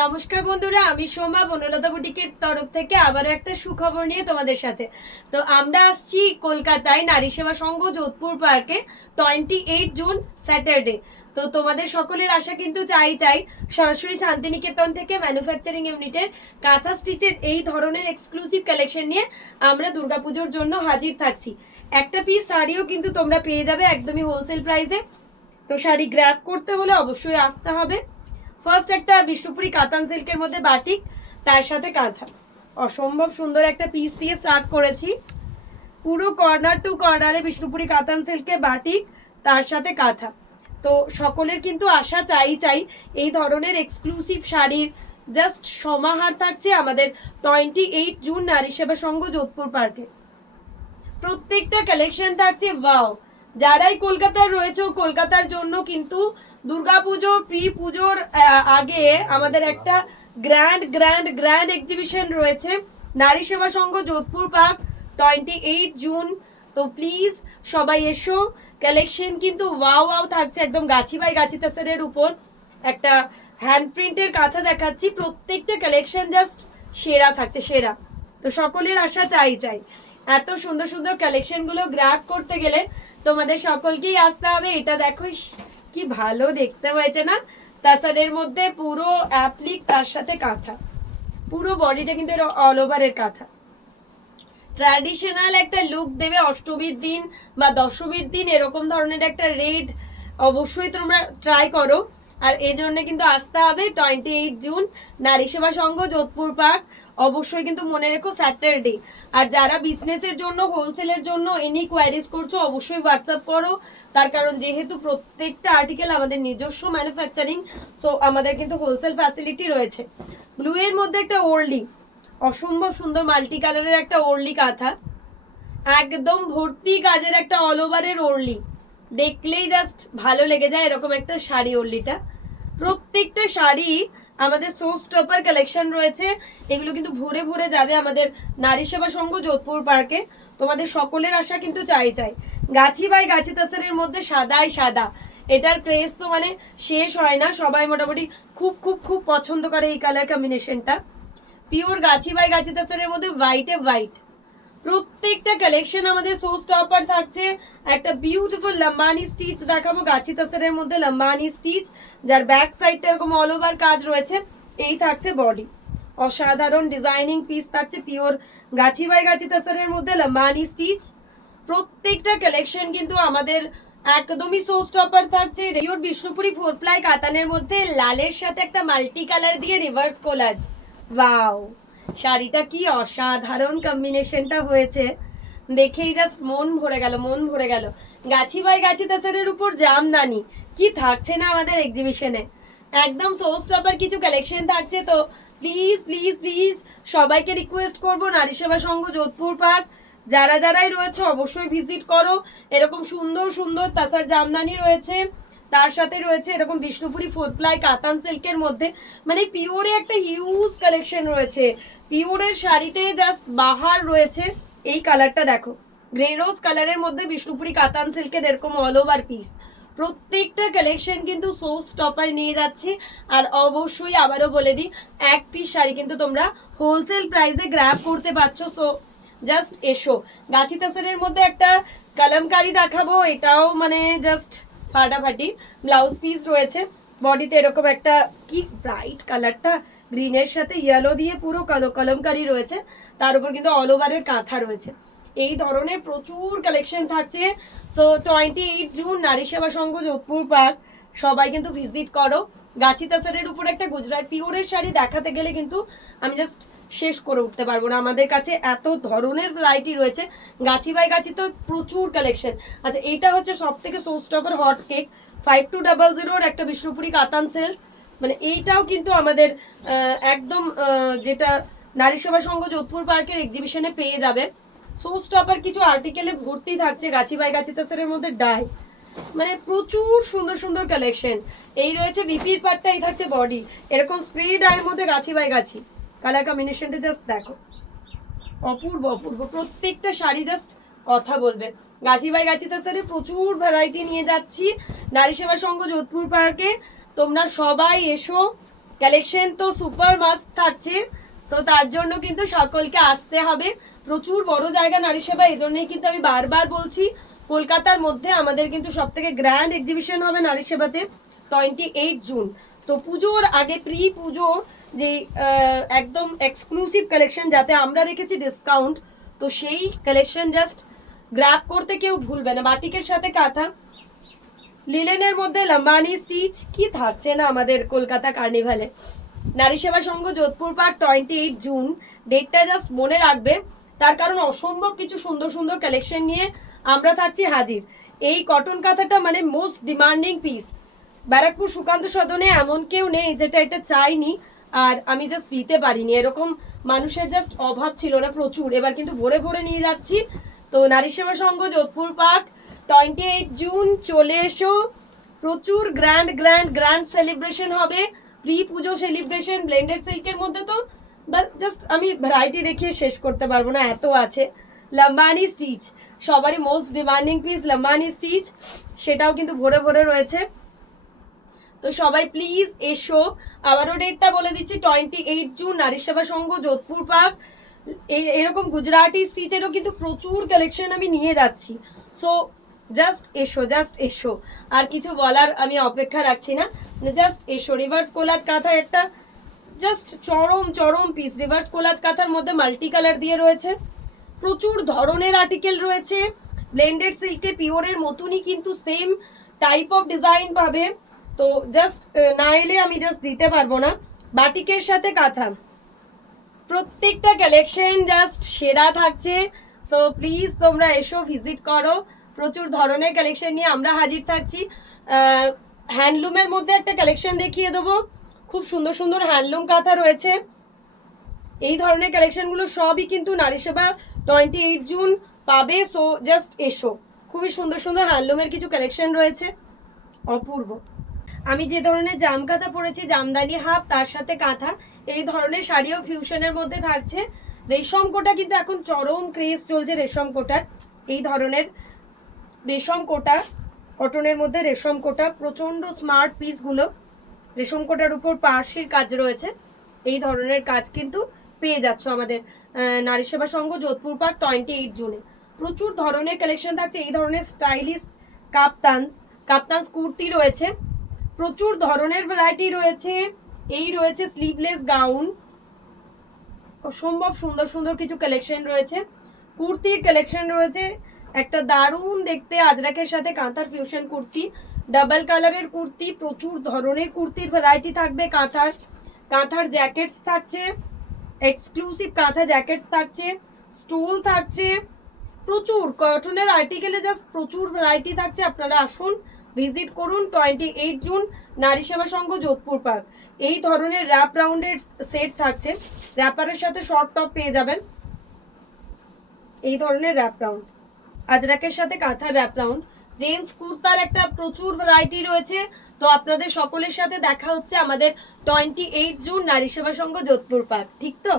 নমস্কার বন্ধুরা, আমি সোমা, বনলতা বুটিকের তরফ থেকে আবারও একটা সুখবর নিয়ে তোমাদের সাথে। তো আমরা আসছি কলকাতায় নারী সেবা সংঘ যোধপুর পার্কে টোয়েন্টি এইট জুন স্যাটারডে তো তোমাদের সকলের আশা কিন্তু চাই চাই সরাসরি শান্তিনিকেতন থেকে ম্যানুফ্যাকচারিং ইউনিটের কাঁথা স্টিচের এই ধরনের এক্সক্লুসিভ কালেকশন নিয়ে আমরা দুর্গাপুজোর জন্য হাজির থাকছি। একটা পিস শাড়িও কিন্তু তোমরা পেয়ে যাবে একদমই হোলসেল প্রাইসে তো শাড়ি গ্র্যাব করতে হলে অবশ্যই আসতে হবে। ফার্স্ট একটা বিষ্ণুপুরি কাতান সিল্কের মধ্যে বাটিক তার সাথে কাঁথা। অসম্ভব সুন্দর একটা পিস দিয়ে স্টার্ট করেছি। পুরো কর্নার টু কর্নারে বিষ্ণুপুরি কাতান সিল্কে বাটিক তার সাথে কাঁথা। তো সকলের কিন্তু আশা চাই চাই এই ধরনের এক্সক্লুসিভ শাড়ির জাস্ট সমাহার থাকছে আমাদের টোয়েন্টি এইট জুন নারী সেবা সংঘ যোধপুর পার্কে প্রত্যেকটা কালেকশন থাকছে ওয়াও যারাই কলকাতার রয়েছে, কলকাতার জন্য কিন্তু দুর্গাপুজো প্রি পুজোর আগে আমাদের একটা গ্র্যান্ড গ্র্যান্ড গ্র্যান্ড এক্সিবিশন রয়েছে। Nari Seva Sangha, Jodhpur park twenty eight June তো প্লিজ সবাই এসো। কালেকশন কিন্তু ওয়াও ওয়াও থাকছে একদম গাছি বাই গাছি তাসারের উপর। একটা হ্যান্ড প্রিন্টের কাঁথা দেখাচ্ছি। প্রত্যেকটা কালেকশন জাস্ট সেরা থাকছে, সেরা। তো সকলের আশা চাই চাই। এত সুন্দর সুন্দর কালেকশনগুলো গ্র্যাব করতে গেলে তোমাদের সকলকেই আসতে হবে। এটা দেখো কি ভালো দেখতে হয়েছে না? তাছাড়ের মধ্যে পুরো অ্যাপ্লিক তার সাথে কাঁথা। পুরো বডিটা কিন্তু অল ওভারের কাঁথা। ট্র্যাডিশনাল একটা লুক দেবে অষ্টমীর দিন বা দশমীর দিন এরকম ধরনের একটা রেড অবশ্যই তোমরা ট্রাই করো। আর এই জন্য কিন্তু আসতে হবে টোয়েন্টি এইট জুন নারী সেবা সংঘ, যোধপুর পার্ক। অবশ্যই কিন্তু মনে রেখো স্যাটারডে আর যারা বিজনেসের জন্য হোলসেলের জন্য এনি কোয়ারিজ করছ, অবশ্যই হোয়াটসঅ্যাপ করো। তার কারণ যেহেতু প্রত্যেকটা আর্টিকেল আমাদের নিজস্ব ম্যানুফ্যাকচারিং সো আমাদের কিন্তু হোলসেল ফ্যাসিলিটি রয়েছে। ব্লু এর মধ্যে একটা ওল্ডি অসম্ভব সুন্দর মাল্টি কালারের একটা ওড়লি কাঁথা। একদম ভর্তি কাজের একটা অল ওভারের ওড়লি দেখলেই জাস্ট ভালো লেগে যায় এরকম একটা শাড়ি ওড়লিটা প্রত্যেকটা শাড়ি আমাদের সোর্স টপার কালেকশন রয়েছে। এগুলো কিন্তু ভরে ভরে যাবে আমাদের নারী সেবা সংঘ যোধপুর পার্কে। তোমাদের সকলের আশা কিন্তু চাই চাই। গাছি বাই গাছি তাসারের মধ্যে সাদাই সাদা। এটার ক্রেজ তো মানে শেষ হয় না। সবাই মোটামুটি খুব খুব খুব পছন্দ করে এই কালার কম্বিনেশনটা পিওর গাছি বাই গাছি তাসারের মধ্যে হোয়াইটে হোয়াইট প্রত্যেকটা কালেকশন আমাদের সো স্টপার থাকছে। একটা বিউটিফুল লম্বানি স্টিচ দেখাবো গাছি তাসারের মধ্যে লম্বানি স্টিচ যার ব্যাক সাইডটা এরকম অল ওভার কাজ রয়েছে। এই থাকছে বডি অসাধারণ ডিজাইনিং পিস থাকছে পিওর গাছি বাই গাছি তাসারের মধ্যে লম্বানি স্টিচ প্রত্যেকটা কালেকশন কিন্তু আমাদের একদমই সো স্টপার থাকছে। রেডিওর বিষ্ণুপুরি ফোর প্লাই কাতানের মধ্যে লালের সাথে একটা মাল্টি কালার দিয়ে রিভার্স কোলাজ ওয়াও শাড়িটা কি অসাধারণ কম্বিনেশনটা হয়েছে। দেখেই জাস্ট মন ভরে গেল, মন ভরে গেল। গাছি বাই গাছি তাসারের উপর জামদানি। কি থাকছে না আমাদের এক্সিবিশনে একদম সোর্স টপার কিছু কালেকশন থাকছে তো। প্লিজ প্লিজ প্লিজ সবাইকে রিকোয়েস্ট করব নারী সেবা সংঘ যোধপুর পার্ক। যারা যারাই রয়েছে অবশ্যই ভিজিট করো। এরকম সুন্দর সুন্দর তাসার জামদানি রয়েছে। তার সাথে রয়েছে এরকম বিষ্ণুপুরি ফোর প্লাই কাতান সিল্কের মধ্যে। মানে পিওরে একটা হিউজ কালেকশন রয়েছে। পিওরের শাড়িতে জাস্ট বাহার রয়েছে। এই কালারটা দেখো। গ্রে রোজ কালারের মধ্যে বিষ্ণুপুরি, কাতান সিল্কের এরকম অল ওভার পিস প্রত্যেকটা কালেকশন কিন্তু সো স্টপার নিয়ে যাচ্ছে। আর অবশ্যই আবারও বলে দিই, এক পিস শাড়ি কিন্তু তোমরা হোলসেল প্রাইসে গ্র্যাব করতে পারছ। সো জাস্ট এসো। গাছি তাসারের মধ্যে একটা কালামকারি দেখাবো। এটাও মানে জাস্ট ফাটাফাটি ব্লাউজ পিস রয়েছে। বডিতে এরকম একটা কি ব্রাইট কালারটা গ্রিনের সাথে ইয়েলো দিয়ে পুরো কালো কলমকারি রয়েছে। তার উপর কিন্তু অল ওভারের কাঁথা রয়েছে। এই ধরনের প্রচুর কালেকশন থাকছে। সো টোয়েন্টি এইট জুন নারী সেবা সংঘ, যোধপুর পার্ক সবাই কিন্তু ভিজিট করো। গাছি তাসারের উপর একটা গুজরাট পিওরের শাড়ি দেখাতে গেলে কিন্তু, আমি জাস্ট শেষ করে উঠতে পারব না। আমাদের কাছে এত ধরনের ভ্যারাইটি রয়েছে। গাছি বাই গাছি তো প্রচুর কালেকশন আচ্ছা এইটা হচ্ছে সব থেকে showstopper hot cake five two double জিরোর একটা বিষ্ণুপুরি কাতান সেল মানে এইটাও কিন্তু আমাদের একদম যেটা নারী সেবা সংঘ যোধপুর পার্কের এক্সিবিশনে পেয়ে যাবে। সোস্টপার কিছু আর্টিকেলে ভর্তি থাকছে গাছি বাই গাছি তাসারের মধ্যে ডাই মানে প্রচুর সুন্দর সুন্দর কালেকশন এই রয়েছে বিপির পাটটা এই থাকছে বডি এরকম স্প্রে ডায়ের মধ্যে গাছি বাই গাছি। কালার কম্বিনেশনটা জাস্ট দেখো। অপূর্ব অপূর্ব। প্রত্যেকটা শাড়ি জাস্ট কথা বলবে। গাছি বাই গাছি তাসারে প্রচুর ভ্যারাইটি নিয়ে যাচ্ছি। নারী সেবা সংঘ যোধপুর পার্কে। তোমরা সবাই এসো। কালেকশন তো সুপার মাস্ট থাকছে। তো তার জন্য কিন্তু সকলকে আসতে হবে। প্রচুর বড় জায়গা নারী সেবা এই জন্যই কিন্তু আমি বারবার বলছি, কলকাতার মধ্যে আমাদের কিন্তু সব থেকে গ্র্যান্ড এক্সিবিশন হবে নারী সেবাতে টোয়েন্টি এইট জুন তো পুজোর আগে প্রি পুজো যে একদম এক্সক্লুসিভ কালেকশন যাতে আমরা রেখেছি ডিসকাউন্ট তো সেই কালেকশন জাস্ট গ্র্যাব করতে কেউ ভুলবে না। বাটিকের সাথে কাঁথা লিলেনের মধ্যে লম্বানি স্টিচ কি থাকছে না আমাদের Kolkata কার্নিভালে Nari Seva Sangha Jodhpur park twenty eight June ডেটটা জাস্ট মনে রাখবে। তার কারণ অসম্ভব কিছু সুন্দর সুন্দর কালেকশন নিয়ে আমরা থাকছি হাজির। এই কটন কাঁথাটা মানে most demanding piece Barrackpore Sukanta সদনে এমন কেউ নেই যেটা এটা চাইনি আর আমি জাস্ট দিতে পারিনি। এরকম মানুষের জাস্ট অভাব ছিল না প্রচুর। এবার কিন্তু ভরে ভরে নিয়ে যাচ্ছি। তো Nari Seva Sangha, Jodhpur park twenty eight June চলে এসো। প্রচুর গ্র্যান্ড গ্র্যান্ড গ্র্যান্ড সেলিব্রেশন হবে। প্রি পুজো সেলিব্রেশন ব্লেন্ডেড সিল্কের মধ্যে তো। জাস্ট আমি ভ্যারাইটি দেখিয়ে শেষ করতে পারব না, এত আছে। লাম্বানি স্টিচ সবারই most demanding piece Lambani stitch সেটাও কিন্তু ভরে ভরে রয়েছে। তো সবাই প্লিজ এসো। আবারও ডেটটা বলে দিচ্ছি টোয়েন্টি এইট জুন নারী সেবা সংঘ, যোধপুর পার্ক। এরকম গুজরাটি স্টিচেরও কিন্তু প্রচুর কালেকশন আমি নিয়ে যাচ্ছি। সো জাস্ট এসো জাস্ট এসো। আর কিছু বলার আমি অপেক্ষা রাখছি না। জাস্ট এসো রিভার্স কোলাজ কাঁথা একটা জাস্ট চরম চরম পিস রিভার্স কোলাজ কাঁথার মধ্যে মাল্টি কালার দিয়ে রয়েছে। প্রচুর ধরনের আর্টিকেল রয়েছে। ব্লেন্ডেড সিল্কে পিওরের মতনই কিন্তু সেম টাইপ অফ ডিজাইন পাবে। তো জাস্ট না এলে আমি জাস্ট দিতে পারব না। বাটিকের সাথে কাঁথা। প্রত্যেকটা কালেকশন জাস্ট সেরা থাকছে। সো প্লিজ তোমরা এসো ভিজিট করো। প্রচুর ধরনের কালেকশন নিয়ে আমরা হাজির থাকছি। হ্যান্ডলুমের মধ্যে একটা কালেকশন দেখিয়ে দেবো। খুব সুন্দর সুন্দর হ্যান্ডলুম কাঁথা রয়েছে। এই ধরনের কালেকশনগুলো সবই কিন্তু Nari Seva twenty eight June পাবে। সো জাস্ট এসো। খুবই সুন্দর সুন্দর হ্যান্ডলুমের কিছু কালেকশন রয়েছে। অপূর্ব। আমি যে ধরনের জাম কাঁথা পরেছি, জামদানি হাফ, তার সাথে কাঁথা, এই ধরনের শাড়িও ফিউশনের মধ্যে থাকছে। রেশম কোটা কিন্তু এখন চরম ক্রেজ চলছে রেশম কোটার। এই ধরনের রেশম কোটা কটনের মধ্যে রেশম কোটা, প্রচণ্ড স্মার্ট পিসগুলো রেশম কোটার উপর পার্সির কাজ রয়েছে। এই ধরনের কাজ কিন্তু পেয়ে যাচ্ছ আমাদের Nari Seva Sangha Jodhpur park twenty eight জুনে। প্রচুর ধরনের কালেকশন থাকছে, এই ধরনের স্টাইলিশ কাপ্তানস কাপ্তানস কুর্তি রয়েছে। প্রচুর ধরনের ভ্যারাইটি রয়েছে। এই রয়েছে স্লিভলেস গাউন অসম্ভব সুন্দর সুন্দর কিছু কালেকশন রয়েছে। কুর্তির কালেকশন রয়েছে। একটা দারুণ দেখতে আজরাকের সাথে কাঁথার ফিউশন কুর্তি। ডাবল কালারের কুর্তি, প্রচুর ধরনের কুর্তির ভ্যারাইটি থাকবে কাঁথার। কাঁথার জ্যাকেটস থাকছে। এক্সক্লুসিভ কাঁথা জ্যাকেটস থাকছে। স্টুল থাকছে। প্রচুর। কটনের আর্টিকেলে জাস্ট প্রচুর ভ্যারাইটি থাকছে। আপনারা আসুন। ভিজিট করুন টোয়েন্টি এইট জুন নারী সেবা সংঘ যোধপুর পার্ক। এই ধরনের র্যাপ রাউন্ডের সেট থাকছে। র্যাপারের সাথে শর্ট টপ পেয়ে যাবেন। এই ধরনের র্যাপ রাউন্ড আজরাকের সাথে কাঁথার র্যাপ রাউন্ড জেন্টস কুর্তার একটা প্রচুর ভ্যারাইটি রয়েছে। তো আপনাদের সকলের সাথে দেখা হচ্ছে আমাদের টোয়েন্টি এইট জুন নারী সেবা সংঘ যোধপুর পার্ক। ঠিক তো?